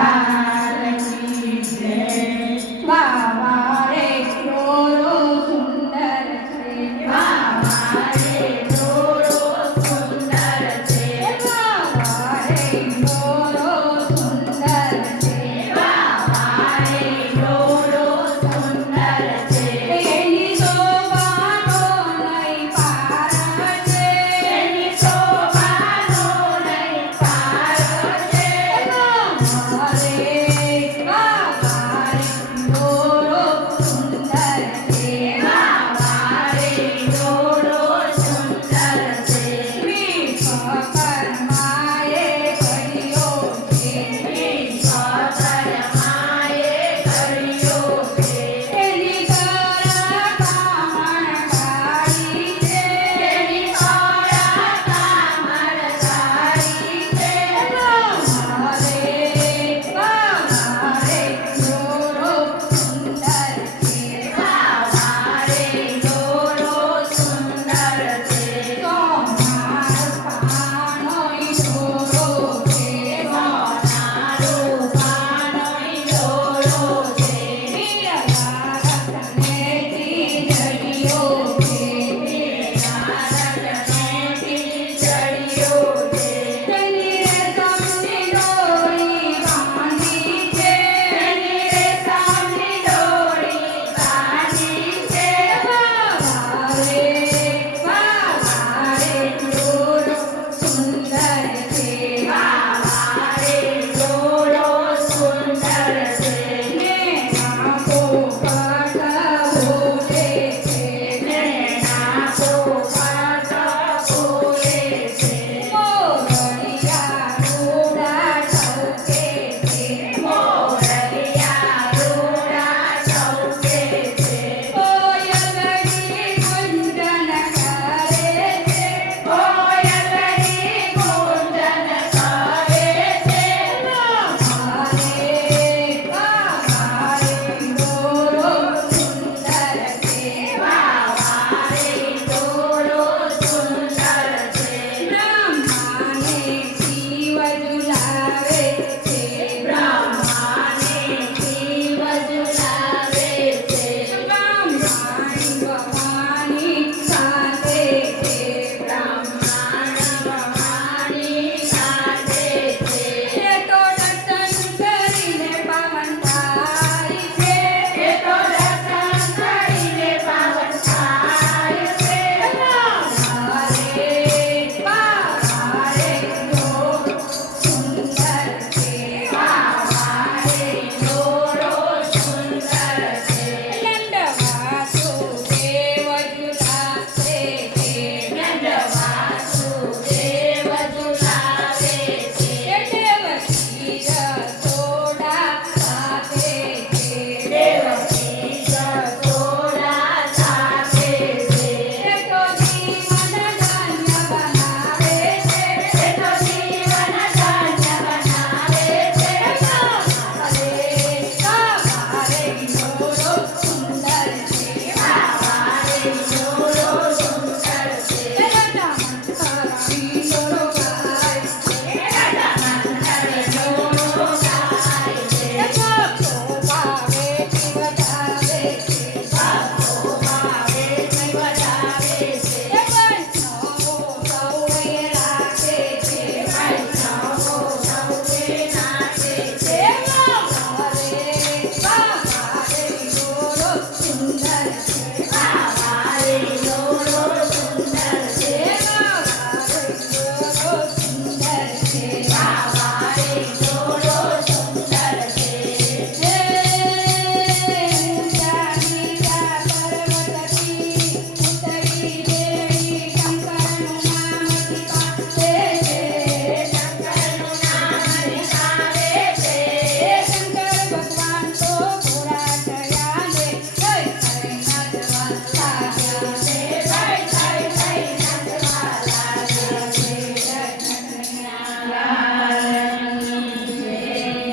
Ah.